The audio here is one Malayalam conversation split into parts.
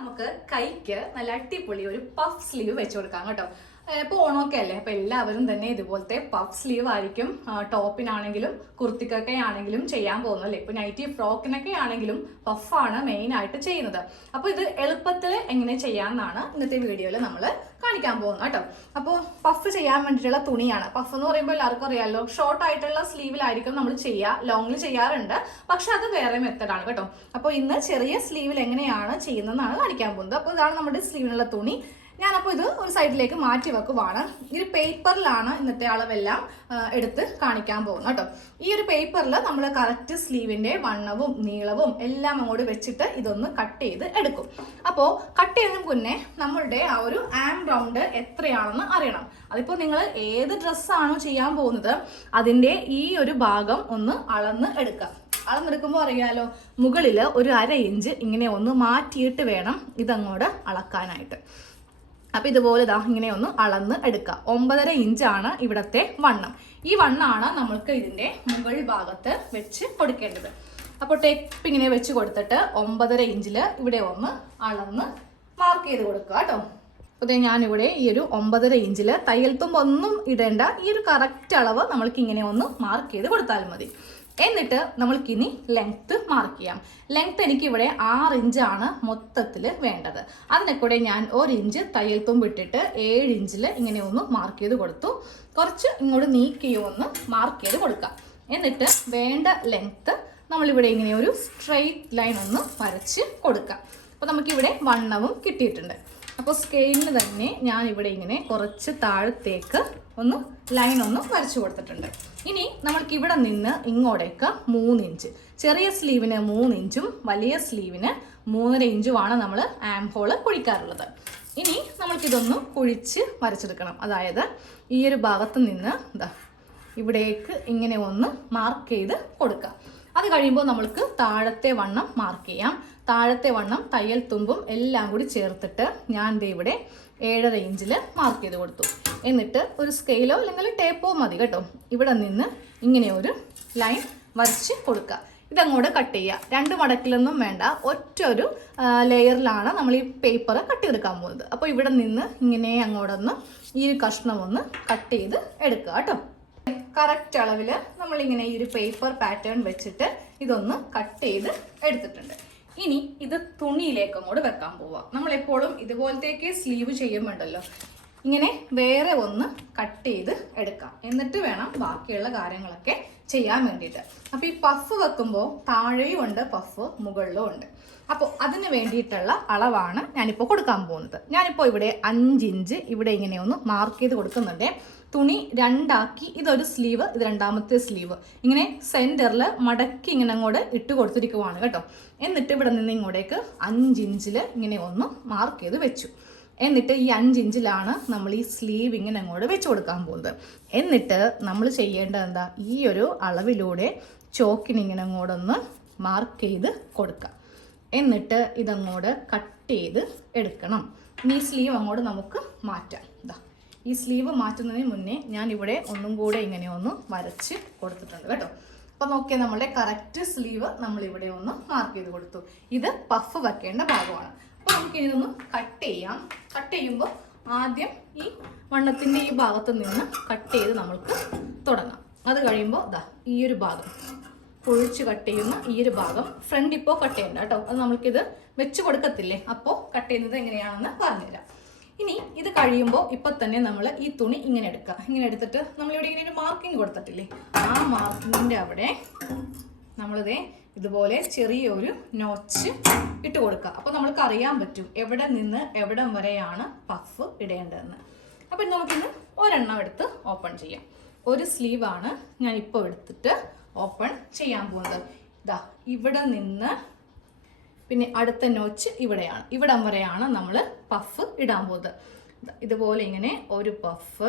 നമുക്ക് കൈക്ക് നല്ല അടിപൊളി ഒരു പഫ് സ്ലീവ് വെച്ച് കൊടുക്കാം കേട്ടോ. ഇപ്പോൾ ഓണമൊക്കെ അല്ലേ, അപ്പോൾ എല്ലാവരും തന്നെ ഇതുപോലത്തെ പഫ് സ്ലീവ് ആയിരിക്കും ടോപ്പിനാണെങ്കിലും കുർത്തിക്കൊക്കെ ആണെങ്കിലും ചെയ്യാൻ പോകുന്നത് അല്ലേ. ഇപ്പോൾ നൈറ്റി ഫ്രോക്കിനൊക്കെ ആണെങ്കിലും പഫാണ് മെയിൻ ആയിട്ട് ചെയ്യുന്നത്. അപ്പോൾ ഇത് എളുപ്പത്തിൽ എങ്ങനെ ചെയ്യാമെന്നാണ് ഇന്നത്തെ വീഡിയോയിൽ നമ്മൾ കാണിക്കാൻ പോകുന്നത് കേട്ടോ. അപ്പോൾ പഫ് ചെയ്യാൻ വേണ്ടിയിട്ടുള്ള തുണിയാണ്. പഫ് എന്ന് പറയുമ്പോൾ എല്ലാവർക്കും അറിയാമല്ലോ, ഷോർട്ട് ആയിട്ടുള്ള സ്ലീവിലായിരിക്കും നമ്മൾ ചെയ്യുക, ലോങ്ങിൽ ചെയ്യാറുണ്ട്, പക്ഷെ അത് വേറെ മെത്തഡാണ് കേട്ടോ. അപ്പോൾ ഇന്ന് ചെറിയ സ്ലീവിൽ എങ്ങനെയാണ് ചെയ്യുന്നതെന്നാണ് കാണിക്കാൻ പോകുന്നത്. അപ്പോൾ ഇതാണ് നമ്മുടെ സ്ലീവിനുള്ള തുണി. ഞാനപ്പോൾ ഇത് ഒരു സൈഡിലേക്ക് മാറ്റി വെക്കുവാണ്. ഈ ഒരു പേപ്പറിലാണ് ഇന്നത്തെ അളവെല്ലാം എടുത്ത് കാണിക്കാൻ പോകുന്നത് കേട്ടോ. ഈ ഒരു പേപ്പറിൽ നമ്മൾ കറക്റ്റ് സ്ലീവിൻ്റെ വണ്ണവും നീളവും എല്ലാം അങ്ങോട്ട് വെച്ചിട്ട് ഇതൊന്ന് കട്ട് ചെയ്ത് എടുക്കും. അപ്പോൾ കട്ട് ചെയ്യുന്നതിന് മുന്നേ നമ്മളുടെ ആ ഒരു ആം റൗണ്ട് എത്രയാണെന്ന് അറിയണം. അതിപ്പോൾ നിങ്ങൾ ഏത് ഡ്രസ്സാണോ ചെയ്യാൻ പോകുന്നത് അതിൻ്റെ ഈ ഒരു ഭാഗം ഒന്ന് അളന്ന് എടുക്കാം. അളന്നെടുക്കുമ്പോൾ അറിയാലോ, മുകളിൽ ഒരു 1/2 ഇഞ്ച് ഇങ്ങനെ ഒന്ന് മാറ്റിയിട്ട് വേണം ഇതങ്ങോട്ട് അളക്കാനായിട്ട്. അപ്പം ഇതുപോലെ ഇങ്ങനെ ഒന്ന് അളന്ന് എടുക്കുക. 9.5 ഇഞ്ചാണ് ഇവിടത്തെ വണ്ണം. ഈ വണ്ണമാണ് നമ്മൾക്ക് ഇതിൻ്റെ മുകൾ ഭാഗത്ത് വെച്ച് കൊടുക്കേണ്ടത്. അപ്പോൾ ടേപ്പ് ഇങ്ങനെ വെച്ച് കൊടുത്തിട്ട് 9.5 ഇഞ്ചിൽ ഇവിടെ ഒന്ന് അളന്ന് മാർക്ക് ചെയ്ത് കൊടുക്കുക കേട്ടോ. അപ്പോൾ ഞാനിവിടെ ഈ ഒരു 9.5 ഇഞ്ചിൽ തയ്യൽ തുമ്പൊന്നും ഇടേണ്ട, ഈ ഒരു കറക്റ്റ് അളവ് നമ്മൾക്ക് ഇങ്ങനെ ഒന്ന് മാർക്ക് ചെയ്ത് കൊടുത്താൽ മതി. എന്നിട്ട് നമ്മൾക്കിനി ലെങ്ത്ത് മാർക്ക് ചെയ്യാം. ലെങ്ത്ത് എനിക്കിവിടെ 6 ഇഞ്ചാണ് മൊത്തത്തിൽ വേണ്ടത്. അതിനെ കൂടെ ഞാൻ 1 ഇഞ്ച് തയ്യൽ തുമ്പ് ഇട്ടിട്ട് 7 ഇഞ്ചിൽ ഇങ്ങനെ ഒന്ന് മാർക്ക് ചെയ്ത് കൊടുത്തു. കുറച്ച് ഇങ്ങോട്ട് നീക്കിയോ ഒന്ന് മാർക്ക് ചെയ്ത് കൊടുക്കാം. എന്നിട്ട് വേണ്ട ലെങ്ത്ത് നമ്മളിവിടെ ഇങ്ങനെ ഒരു സ്ട്രെയിറ്റ് ലൈൻ ഒന്ന് വരച്ച് കൊടുക്കാം. അപ്പോൾ നമുക്കിവിടെ വണ്ണവും കിട്ടിയിട്ടുണ്ട്. അപ്പോൾ സ്കെയിലിന് തന്നെ ഞാൻ ഇവിടെ ഇങ്ങനെ കുറച്ച് താഴത്തേക്ക് ഒന്ന് ലൈൻ ഒന്ന് വരച്ചു കൊടുത്തിട്ടുണ്ട്. ഇനി നമ്മൾക്ക് ഇവിടെ നിന്ന് ഇങ്ങോട്ടേക്ക് 3 ഇഞ്ച്, ചെറിയ സ്ലീവിന് 3 ഇഞ്ചും വലിയ സ്ലീവിന് 3.5 ഇഞ്ചുമാണ് നമ്മൾ ആം ഹോള് കുഴിക്കാറുള്ളത്. ഇനി നമ്മൾക്കിതൊന്ന് കുഴിച്ച് വരച്ചെടുക്കണം. അതായത് ഈ ഒരു ഭാഗത്ത് നിന്ന് ഇവിടേക്ക് ഇങ്ങനെ ഒന്ന് മാർക്ക് ചെയ്ത് കൊടുക്കാം. അത് കഴിയുമ്പോൾ നമ്മൾക്ക് താഴത്തെ വണ്ണം മാർക്ക് ചെയ്യാം. താഴത്തെ വണ്ണം തയ്യൽ തുമ്പും എല്ലാം കൂടി ചേർത്തിട്ട് ഞാൻ ഇവിടെ 7.5 ഇഞ്ചിൽ മാർക്ക് ചെയ്ത് കൊടുത്തു. എന്നിട്ട് ഒരു സ്കെയിലോ അല്ലെങ്കിൽ ടേപ്പോ മതി കേട്ടോ. ഇവിടെ നിന്ന് ഇങ്ങനെ ഒരു ലൈൻ വരച്ച് കൊടുക്കുക. ഇതങ്ങോട്ട് കട്ട് ചെയ്യുക. 2 മടക്കിലൊന്നും വേണ്ട, ഒറ്റ ഒരു ലെയറിലാണ് നമ്മൾ ഈ പേപ്പർ കട്ട് ചെയ്തെടുക്കാൻ പോകുന്നത്. അപ്പോൾ ഇവിടെ നിന്ന് ഇങ്ങനെ അങ്ങോട്ടൊന്ന് ഈ ഒരു കഷ്ണം ഒന്ന് കട്ട് ചെയ്ത് എടുക്കുക കേട്ടോ. കറക്റ്റ് അളവിൽ നമ്മളിങ്ങനെ ഈ ഒരു പേപ്പർ പാറ്റേൺ വെച്ചിട്ട് ഇതൊന്ന് കട്ട് ചെയ്ത് എടുത്തിട്ടുണ്ട്. ഇനി ഇത് തുണിയിലേക്ക് അങ്ങോട്ട് വെക്കാൻ പോവാം. നമ്മളെപ്പോഴും ഇതുപോലത്തേക്ക് സ്ലീവ് ചെയ്യുമ്പോണ്ടല്ലോ, ഇങ്ങനെ വേറെ ഒന്ന് കട്ട് ചെയ്ത് എടുക്കാം. എന്നിട്ട് വേണം ബാക്കിയുള്ള കാര്യങ്ങളൊക്കെ ചെയ്യാൻ വേണ്ടിയിട്ട്. അപ്പോൾ ഈ പഫ് വെക്കുമ്പോൾ താഴെയും ഉണ്ട് പഫ്, മുകളിലും ഉണ്ട്. അപ്പോൾ അതിന് വേണ്ടിയിട്ടുള്ള അളവാണ് ഞാനിപ്പോൾ കൊടുക്കാൻ പോകുന്നത്. ഞാനിപ്പോൾ ഇവിടെ 5 ഇഞ്ച് ഇവിടെ ഇങ്ങനെ ഒന്ന് മാർക്ക് ചെയ്ത് കൊടുക്കുന്നുണ്ട്. തുണി 2 ആക്കി, ഇതൊരു സ്ലീവ്, ഇത് രണ്ടാമത്തെ സ്ലീവ്, ഇങ്ങനെ സെൻറ്ററിൽ മടക്കി ഇങ്ങനെ അങ്ങോട്ട് ഇട്ട് കൊടുത്തിരിക്കുവാണ് കേട്ടോ. എന്നിട്ട് ഇവിടെ നിന്ന് ഇങ്ങോട്ടേക്ക് 5 ഇഞ്ചിൽ ഇങ്ങനെ ഒന്ന് മാർക്ക് ചെയ്ത് വെച്ചു. എന്നിട്ട് ഈ 5 ഇഞ്ചിലാണ് നമ്മൾ ഈ സ്ലീവ് ഇങ്ങനെ അങ്ങോട്ട് വെച്ച് കൊടുക്കാൻ പോകുന്നത്. എന്നിട്ട് നമ്മൾ ചെയ്യേണ്ടത് എന്താ, ഈ ഒരു അളവിലൂടെ ചോക്കിനിങ്ങനെ അങ്ങോട്ടൊന്ന് മാർക്ക് ചെയ്ത് കൊടുക്കുക. എന്നിട്ട് ഇതങ്ങോട്ട് കട്ട് ചെയ്ത് എടുക്കണം. ഇനി ഈ സ്ലീവ് അങ്ങോട്ട് നമുക്ക് മാറ്റാം. ഈ സ്ലീവ് മാറ്റുന്നതിന് മുന്നേ ഞാൻ ഇവിടെ ഒന്നും കൂടെ ഇങ്ങനെ ഒന്ന് വരച്ച് കൊടുത്തിട്ടുണ്ട് കേട്ടോ. അപ്പോൾ നോക്കിയാൽ നമ്മളുടെ കറക്റ്റ് സ്ലീവ് നമ്മളിവിടെ ഒന്ന് മാർക്ക് ചെയ്ത് കൊടുത്തു. ഇത് പഫ് വെക്കേണ്ട ഭാഗമാണ്. അപ്പോൾ നമുക്ക് ഇതൊന്ന് കട്ട് ചെയ്യാം. കട്ട് ചെയ്യുമ്പോൾ ആദ്യം ഈ വണ്ണത്തിൻ്റെ ഈ ഭാഗത്ത് നിന്ന് കട്ട് ചെയ്ത് നമ്മൾക്ക് തുടങ്ങാം. അത് കഴിയുമ്പോൾ ഈ ഒരു ഭാഗം പൊഴിച്ച് കട്ട് ചെയ്യുന്ന ഈ ഒരു ഭാഗം ഫ്രണ്ട് ഇപ്പോൾ കട്ട് ചെയ്യണ്ട കേട്ടോ. അത് നമ്മൾക്കിത് വെച്ച് കൊടുക്കത്തില്ലേ, അപ്പോൾ കട്ട് ചെയ്യുന്നത് എങ്ങനെയാണെന്ന് പറഞ്ഞുതരാം. ഇനി ഇത് കഴിയുമ്പോൾ ഇപ്പം തന്നെ നമ്മൾ ഈ തുണി ഇങ്ങനെ എടുക്കുക. ഇങ്ങനെ എടുത്തിട്ട് നമ്മളിവിടെ ഇങ്ങനെ ഒരു മാർക്കിങ് കൊടുത്തിട്ടില്ലേ, ആ മാർക്കിങ്ങിൻ്റെ അവിടെ നമ്മളിതേ ഇതുപോലെ ചെറിയൊരു നോച്ച് ഇട്ട് കൊടുക്കുക. അപ്പോൾ നമ്മൾക്ക് അറിയാൻ പറ്റും എവിടെ നിന്ന് എവിടം വരെയാണ് പഫ് ഇടേണ്ടതെന്ന്. അപ്പോൾ നമുക്കിന്ന് ഒരെണ്ണം എടുത്ത് ഓപ്പൺ ചെയ്യാം. ഒരു സ്ലീവാണ് ഞാൻ ഇപ്പോൾ എടുത്തിട്ട് ഓപ്പൺ ചെയ്യാൻ പോകുന്നത്. ഇവിടെ നിന്ന് പിന്നെ അടുത്ത നോച്ച് ഇവിടെയാണ്, ഇവിടം വരെയാണ് നമ്മൾ പഫ് ഇടാൻ പോകുന്നത്. ഇതുപോലെ ഇങ്ങനെ ഒരു പഫ്,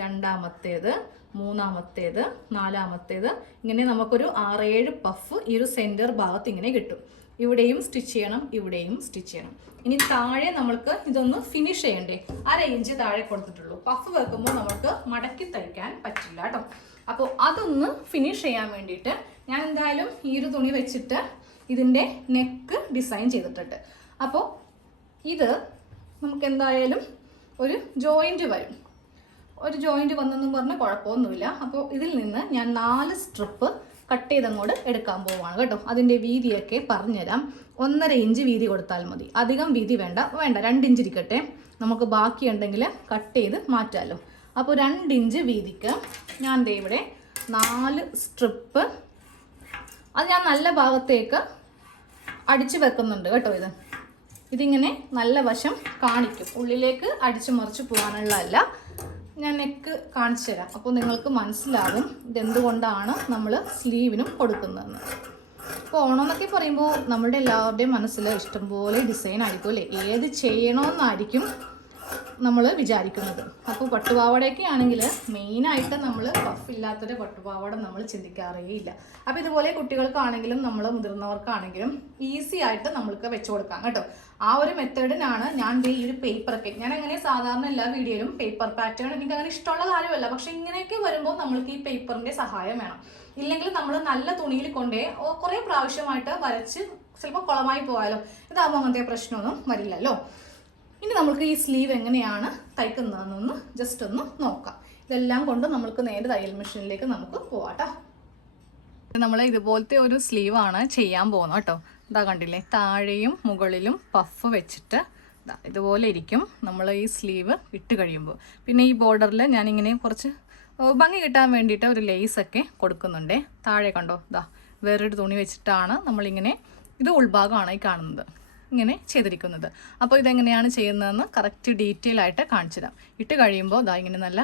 രണ്ടാമത്തേത്, മൂന്നാമത്തേത്, നാലാമത്തേത്, ഇങ്ങനെ നമുക്കൊരു 6-7 പഫ് ഈ ഒരു സെൻറ്റർ ഭാഗത്ത് ഇങ്ങനെ കിട്ടും. ഇവിടെയും സ്റ്റിച്ച് ചെയ്യണം, ഇവിടെയും സ്റ്റിച്ച് ചെയ്യണം. ഇനി താഴെ നമ്മൾക്ക് ഇതൊന്ന് ഫിനിഷ് ചെയ്യണ്ടേ, 1/2 ഇഞ്ച് താഴെ കൊടുത്തിട്ടുള്ളൂ. പഫ് വെക്കുമ്പോൾ നമുക്ക് മടക്കി തയ്ക്കാൻ പറ്റില്ല കേട്ടോ. അപ്പോൾ അതൊന്ന് ഫിനിഷ് ചെയ്യാൻ വേണ്ടിയിട്ട് ഞാൻ എന്തായാലും ഈ ഒരു തുണി വെച്ചിട്ട് ഇതിൻ്റെ നെക്ക് ഡിസൈൻ ചെയ്തിട്ടുണ്ട്. അപ്പോൾ ഇത് നമുക്ക് എന്തായാലും ഒരു ജോയിൻറ്റ് വരും. ഒരു ജോയിൻറ്റ് വന്നെന്നും പറഞ്ഞാൽ കുഴപ്പമൊന്നുമില്ല. അപ്പോൾ ഇതിൽ നിന്ന് ഞാൻ 4 സ്ട്രിപ്പ് കട്ട് ചെയ്തങ്ങോട്ട് എടുക്കാൻ പോവുകയാണ് കേട്ടോ. അതിൻ്റെ വീതിയൊക്കെ പറഞ്ഞുതരാം. 1.5 ഇഞ്ച് വീതി കൊടുത്താൽ മതി, അധികം വീതി വേണ്ട 2 ഇഞ്ച് ഇരിക്കട്ടെ. നമുക്ക് ബാക്കിയുണ്ടെങ്കിൽ കട്ട് ചെയ്ത് മാറ്റാമല്ലോ. അപ്പോൾ 2 ഇഞ്ച് വീതിക്ക് ഞാൻ ദേ ഇവിടെ 4 സ്ട്രിപ്പ്, അത് ഞാൻ നല്ല ഭാഗത്തേക്ക് അടിച്ച് വെക്കുന്നുണ്ട് കേട്ടോ. ഇതിങ്ങനെ നല്ല വശം കാണിക്കും, ഉള്ളിലേക്ക് അടിച്ചു മറിച്ച് പോകാനുള്ളതല്ല. ഞാൻ നെക്ക് കാണിച്ചു തരാം, അപ്പോൾ നിങ്ങൾക്ക് മനസ്സിലാകും ഇതെന്തുകൊണ്ടാണ് നമ്മൾ സ്ലീവിനും കൊടുക്കുന്നതെന്ന്. അപ്പോൾ ഓണം എന്നൊക്കെ പറയുമ്പോൾ നമ്മുടെ എല്ലാവരുടെയും മനസ്സിൽ ഇഷ്ടംപോലെ ഡിസൈൻ ആയിരിക്കും അല്ലേ, ഏത് ചെയ്യണമെന്നായിരിക്കും നമ്മൾ വിചാരിക്കുന്നത്. അപ്പോൾ പട്ടുപാവാടയൊക്കെ ആണെങ്കിൽ മെയിനായിട്ട് നമ്മൾ പഫ് ഇല്ലാത്തൊരു പട്ടുപാവാട നമ്മൾ ചിന്തിക്കാറേ ഇല്ല. അപ്പോൾ ഇതുപോലെ കുട്ടികൾക്കാണെങ്കിലും നമ്മൾ മുതിർന്നവർക്കാണെങ്കിലും ഈസി ആയിട്ട് നമ്മൾക്ക് വെച്ച് കൊടുക്കാം കേട്ടോ. ആ ഒരു മെത്തേഡിനാണ് ഞാൻ ഈ ഒരു പേപ്പറൊക്കെ, ഞാൻ അങ്ങനെ സാധാരണ എല്ലാ വീഡിയോയിലും പേപ്പർ പാറ്റേൺ എനിക്ക് അങ്ങനെ ഇഷ്ടമുള്ള കാര്യമല്ല, പക്ഷെ ഇങ്ങനെയൊക്കെ വരുമ്പോൾ നമ്മൾക്ക് ഈ പേപ്പറിൻ്റെ സഹായം വേണം. ഇല്ലെങ്കിൽ നമ്മൾ നല്ല തുണിയിൽ കൊണ്ടേ കുറേ പ്രാവശ്യമായിട്ട് വരച്ച് ചിലപ്പോൾ കുളമായി പോയാലോ. ഇതാകുമ്പോൾ അങ്ങനത്തെ പ്രശ്നമൊന്നും വരില്ലല്ലോ. ഇനി നമുക്ക് ഈ സ്ലീവ് എങ്ങനെയാണ് തയ്ക്കുന്നതെന്നൊന്ന് ജസ്റ്റ് ഒന്ന് നോക്കാം. ഇതെല്ലാം കൊണ്ട് നമുക്ക് നേരെ തയ്യൽ മെഷീനിലേക്ക് നമുക്ക് പോവാട്ടോ. നമ്മൾ ഇതുപോലത്തെ ഒരു സ്ലീവാണ് ചെയ്യാൻ പോകുന്നത് കേട്ടോ. ഇതാ കണ്ടില്ലേ, താഴെയും മുകളിലും പഫ് വെച്ചിട്ട് ഇതുപോലെ ഇരിക്കും നമ്മൾ ഈ സ്ലീവ് ഇട്ട് കഴിയുമ്പോൾ. പിന്നെ ഈ ബോർഡറിൽ ഞാനിങ്ങനെ കുറച്ച് ഭംഗി കിട്ടാൻ വേണ്ടിയിട്ട് ഒരു ലേസൊക്കെ കൊടുക്കുന്നുണ്ടേ. താഴെ കണ്ടോ, വേറൊരു തുണി വെച്ചിട്ടാണ് നമ്മളിങ്ങനെ, ഇത് ഉൾഭാഗമാണ് ഈ കാണുന്നത്, ഇങ്ങനെ ചെയ്തിരിക്കുന്നത്. അപ്പോൾ ഇതെങ്ങനെയാണ് ചെയ്യുന്നതെന്ന് കറക്റ്റ് ഡീറ്റെയിൽ ആയിട്ട് കാണിച്ചു തരാം. ഇട്ട് കഴിയുമ്പോൾ ഇങ്ങനെ നല്ല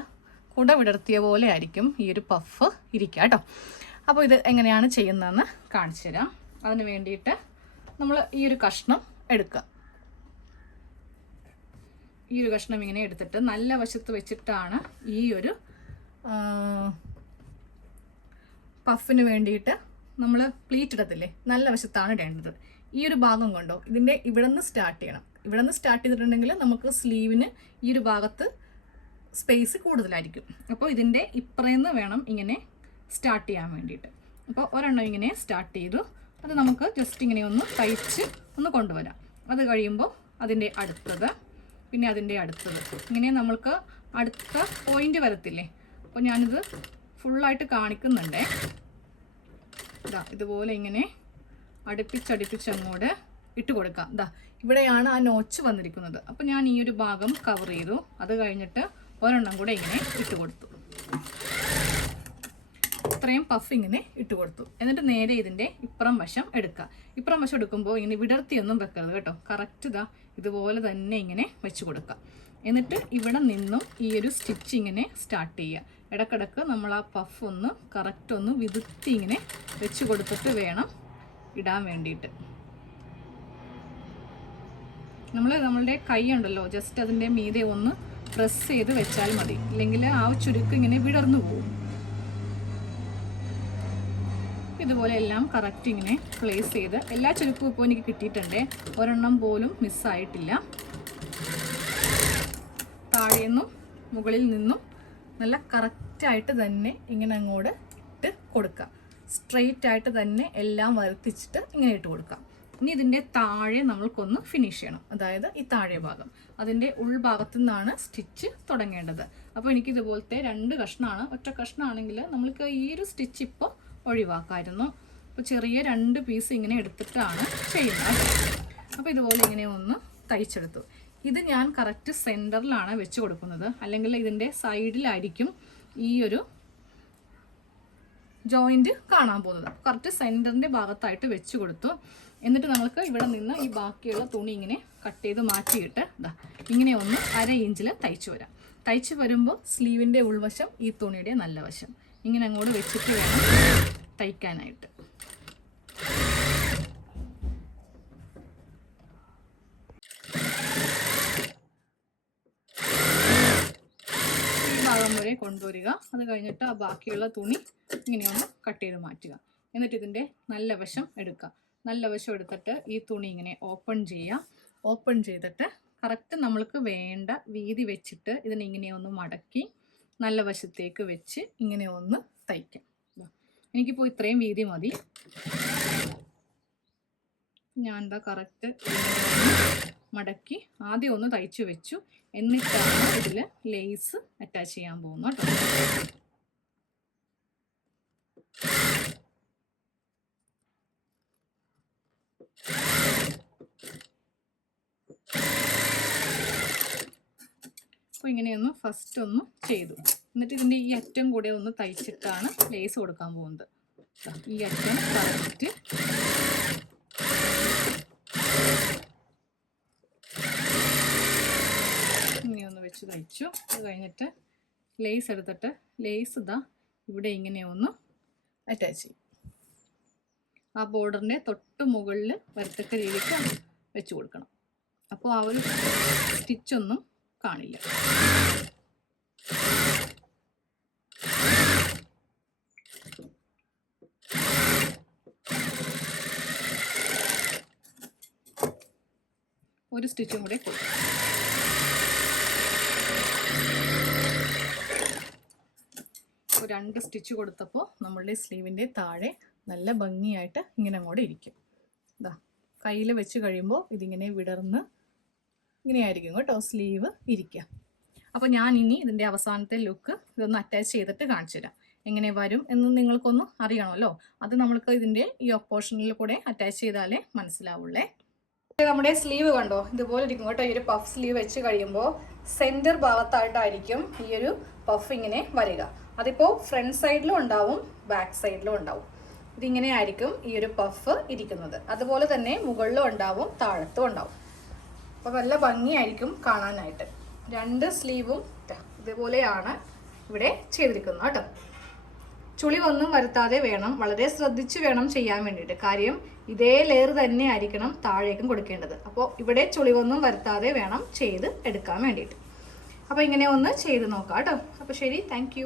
കുട വിടർത്തിയ പോലെ ആയിരിക്കും ഈ ഒരു പഫ് ഇരിക്കുക കേട്ടോ. അപ്പോൾ ഇത് എങ്ങനെയാണ് ചെയ്യുന്നതെന്ന് കാണിച്ചു തരാം. അതിന് വേണ്ടിയിട്ട് നമ്മൾ ഈ ഒരു കഷ്ണം എടുക്കുക. ഈ ഒരു കഷ്ണം ഇങ്ങനെ എടുത്തിട്ട് നല്ല വശത്ത് വെച്ചിട്ടാണ് ഈ ഒരു പഫിന് വേണ്ടിയിട്ട് നമ്മൾ പ്ലീറ്റ് ഇടത്തില്ലേ, നല്ല വശത്താണ് ഇടേണ്ടത്. ഈ ഒരു ഭാഗം കൊണ്ടോ ഇതിൻ്റെ ഇവിടെ നിന്ന് സ്റ്റാർട്ട് ചെയ്യണം. ഇവിടെ നിന്ന് സ്റ്റാർട്ട് ചെയ്തിട്ടുണ്ടെങ്കിൽ നമുക്ക് സ്ലീവിന് ഈ ഒരു ഭാഗത്ത് സ്പേസ് കൂടുതലായിരിക്കും. അപ്പോൾ ഇതിൻ്റെ ഇപ്പറേന്ന് വേണം ഇങ്ങനെ സ്റ്റാർട്ട് ചെയ്യാൻ വേണ്ടിയിട്ട്. അപ്പോൾ ഒരെണ്ണം ഇങ്ങനെ സ്റ്റാർട്ട് ചെയ്തു, അത് നമുക്ക് ജസ്റ്റ് ഇങ്ങനെ ഒന്ന് തയ്ച്ച് ഒന്ന് കൊണ്ടുവരാം. അത് കഴിയുമ്പോൾ അതിൻ്റെ അടുത്തത്, പിന്നെ അതിൻ്റെ അടുത്തത്, ഇങ്ങനെ നമ്മൾക്ക് അടുത്ത പോയിന്റ് വരത്തില്ലേ. അപ്പോൾ ഞാനിത് ഫുള്ളായിട്ട് കാണിക്കുന്നുണ്ടേ. ഇതുപോലെ ഇങ്ങനെ അടുപ്പിച്ചടുപ്പിച്ച് അങ്ങോട്ട് ഇട്ട് കൊടുക്കാം. ഇവിടെയാണ് ആ നോച്ച് വന്നിരിക്കുന്നത്. അപ്പോൾ ഞാൻ ഈ ഒരു ഭാഗം കവർ ചെയ്തു. അത് കഴിഞ്ഞിട്ട് ഒരെണ്ണം കൂടെ ഇങ്ങനെ ഇട്ട് കൊടുത്തു. ഇത്രയും പഫ് ഇങ്ങനെ ഇട്ട് കൊടുത്തു. എന്നിട്ട് നേരെ ഇതിൻ്റെ ഇപ്പുറം വശം എടുക്കുക. ഇപ്പുറം വശം എടുക്കുമ്പോൾ ഇങ്ങനെ വിടർത്തിയൊന്നും വെക്കരുത് കേട്ടോ. കറക്റ്റ് ഇതുപോലെ തന്നെ ഇങ്ങനെ വെച്ച് കൊടുക്കുക. എന്നിട്ട് ഇവിടെ നിന്നും ഈ ഒരു സ്റ്റിച്ച് ഇങ്ങനെ സ്റ്റാർട്ട് ചെയ്യുക. ഇടക്കിടക്ക് നമ്മൾ ആ പഫ് ഒന്ന് കറക്റ്റ് ഒന്ന് വിതുത്തി ഇങ്ങനെ വെച്ച് കൊടുത്തിട്ട് വേണം ഇടാൻ വേണ്ടിയിട്ട്. നമ്മളുടെ കൈ ഉണ്ടല്ലോ, ജസ്റ്റ് അതിൻ്റെ മീതെ ഒന്ന് പ്രസ് ചെയ്ത് വെച്ചാൽ മതി, ഇല്ലെങ്കിൽ ആ ചുരുക്ക് ഇങ്ങനെ വിടർന്നു പോകും. ഇതുപോലെ എല്ലാം കറക്റ്റ് ഇങ്ങനെ പ്ലേസ് ചെയ്ത് എല്ലാ ചുരുക്കും ഇപ്പോൾ എനിക്ക് കിട്ടിയിട്ടുണ്ട്, ഒരെണ്ണം പോലും മിസ്സായിട്ടില്ല. താഴേന്നും മുകളിൽ നിന്നും നല്ല കറക്റ്റായിട്ട് തന്നെ ഇങ്ങനെ അങ്ങോട്ട് ഇട്ട് കൊടുക്കുക. സ്ട്രെയിറ്റ് ആയിട്ട് തന്നെ എല്ലാം വരുത്തിച്ചിട്ട് ഇങ്ങനെ ഇട്ട് കൊടുക്കാം. ഇനി ഇതിൻ്റെ താഴെ നമ്മൾക്കൊന്ന് ഫിനിഷ് ചെയ്യണം, അതായത് ഈ താഴെ ഭാഗം, അതിൻ്റെ ഉൾഭാഗത്തു നിന്നാണ് സ്റ്റിച്ച് തുടങ്ങേണ്ടത്. അപ്പോൾ എനിക്കിതുപോലത്തെ 2 കഷ്ണമാണ്. ഒറ്റ കഷ്ണമാണെങ്കിൽ നമ്മൾക്ക് ഈ ഒരു സ്റ്റിച്ച് ഇപ്പോൾ ഒഴിവാക്കാമായിരുന്നു. അപ്പോൾ ചെറിയ 2 പീസ് ഇങ്ങനെ എടുത്തിട്ടാണ് ചെയ്യുന്നത്. അപ്പോൾ ഇതുപോലെ ഇങ്ങനെ ഒന്ന് തയ്ച്ചെടുത്തു. ഇത് ഞാൻ കറക്റ്റ് സെൻറ്ററിലാണ് വെച്ച് കൊടുക്കുന്നത്, അല്ലെങ്കിൽ ഇതിൻ്റെ സൈഡിലായിരിക്കും ഈ ഒരു ജോയിൻറ്റ് കാണാൻ പോകുന്നത്. കറക്റ്റ് സെൻറ്ററിൻ്റെ ഭാഗത്തായിട്ട് വെച്ച് കൊടുത്തു. എന്നിട്ട് നമുക്ക് ഇവിടെ നിന്ന് ഈ ബാക്കിയുള്ള തുണി ഇങ്ങനെ കട്ട് ചെയ്ത് മാറ്റിയിട്ട് ഇങ്ങനെ ഒന്ന് 1/2 ഇഞ്ചിൽ തയ്ച്ചു വരാം. തയ്ച്ച് വരുമ്പോൾ സ്ലീവിൻ്റെ ഉൾവശം ഈ തുണിയുടെ നല്ല വശം ഇങ്ങനെ അങ്ങോട്ട് വെച്ചിട്ട് വേണം തയ്ക്കാനായിട്ട്. വരെ കൊണ്ടുവരിക. അത് കഴിഞ്ഞിട്ട് ആ ബാക്കിയുള്ള തുണി ഇങ്ങനെയൊന്ന് കട്ട് ചെയ്ത് മാറ്റുക. എന്നിട്ട് ഇതിൻ്റെ നല്ല വശം എടുക്കുക. നല്ല വശം എടുത്തിട്ട് ഈ തുണി ഇങ്ങനെ ഓപ്പൺ ചെയ്യുക. ഓപ്പൺ ചെയ്തിട്ട് കറക്റ്റ് നമ്മൾക്ക് വേണ്ട വീതി വെച്ചിട്ട് ഇതിനെ ഒന്ന് മടക്കി നല്ല വശത്തേക്ക് വെച്ച് ഇങ്ങനെ ഒന്ന് തയ്ക്കാം. എനിക്കിപ്പോൾ ഇത്രയും വീതി മതി. ഞാൻ കറക്റ്റ് മടക്കി ആദ്യം ഒന്ന് തയ്ച്ചു വെച്ചു. എന്നിട്ടാണ് ഇതിൽ ലേസ് അറ്റാച്ച് ചെയ്യാൻ പോകുന്നത് കേട്ടോ. അപ്പോൾ ഇങ്ങനെയൊന്ന് ഫസ്റ്റ് ഒന്ന് ചെയ്തു. എന്നിട്ട് ഇതിൻ്റെ ഈ അറ്റം കൂടെ ഒന്ന് തയ്ച്ചിട്ടാണ് ലേസ് കൊടുക്കാൻ പോകുന്നത്. ഈ അറ്റം കറക്റ്റ് ഇങ്ങനെയൊന്ന് വെച്ച് തയ്ച്ചു. അത് കഴിഞ്ഞിട്ട് ലേസ് എടുത്തിട്ട് ലേസ് ഇതാ ഇവിടെ ഇങ്ങനെയൊന്ന് അറ്റാച്ച് ചെയ്യും. ആ ബോർഡറിൻ്റെ തൊട്ട് മുകളിൽ വരത്തക്ക രീതിക്ക് വെച്ച് കൊടുക്കണം. അപ്പോൾ ആ ഒരു സ്റ്റിച്ചൊന്നും കാണില്ല. ഒരു സ്റ്റിച്ചും കൂടെ കൊടുക്കും. ഇപ്പോൾ 2 സ്റ്റിച്ച് കൊടുത്തപ്പോൾ നമ്മളുടെ സ്ലീവിൻ്റെ താഴെ നല്ല ഭംഗിയായിട്ട് ഇങ്ങനെ അങ്ങോട്ട് ഇരിക്കും. ഇതാ കയ്യിൽ വെച്ച് കഴിയുമ്പോൾ ഇതിങ്ങനെ വിടർന്ന് ഇങ്ങനെയായിരിക്കും കേട്ടോ സ്ലീവ് ഇരിക്കുക. അപ്പോൾ ഞാൻ ഇനി ഇതിൻ്റെ അവസാനത്തെ ലുക്ക് ഇതൊന്ന് അറ്റാച്ച് ചെയ്തിട്ട് കാണിച്ചു തരാം. എങ്ങനെ വരും എന്ന് നിങ്ങൾക്കൊന്ന് അറിയണമല്ലോ. അത് നമ്മൾക്ക് ഇതിൻ്റെ ഈ പോർഷനിൽ കൂടെ അറ്റാച്ച് ചെയ്താലേ മനസ്സിലാവുള്ളേ. നമ്മുടെ സ്ലീവ് കണ്ടോ ഇതുപോലെ ഇരിക്കും കേട്ടോ. ഈ ഒരു പഫ് സ്ലീവ് വെച്ച് കഴിയുമ്പോൾ സെൻറ്റർ ഭാഗത്തായിട്ടായിരിക്കും ഈ ഒരു പഫ് ഇങ്ങനെ വരിക. അതിപ്പോൾ ഫ്രണ്ട് സൈഡിലും ഉണ്ടാവും ബാക്ക് സൈഡിലും ഉണ്ടാവും. ഇതിങ്ങനെ ആയിരിക്കും ഈ ഒരു പഫ് ഇരിക്കുന്നത്. അതുപോലെ തന്നെ മുകളിലും ഉണ്ടാവും താഴത്തും ഉണ്ടാവും. അപ്പോൾ നല്ല ഭംഗിയായിരിക്കും കാണാനായിട്ട്. 2 സ്ലീവും ഇതുപോലെയാണ് ഇവിടെ ചെയ്തിരിക്കുന്നത് കേട്ടോ. ചുളിവൊന്നും വരുത്താതെ വേണം, വളരെ ശ്രദ്ധിച്ച് വേണം ചെയ്യാൻ വേണ്ടിയിട്ട്. കാര്യം ഇതേ ലെയർ തന്നെ ആയിരിക്കണം താഴേക്കും കൊടുക്കേണ്ടത്. അപ്പോൾ ഇവിടെ ചുളിവൊന്നും വരുത്താതെ വേണം ചെയ്ത് എടുക്കാൻ വേണ്ടിയിട്ട്. അപ്പോൾ ഇങ്ങനെ ഒന്ന് ചെയ്ത് നോക്കാം കേട്ടോ. അപ്പോൾ ശരി, താങ്ക്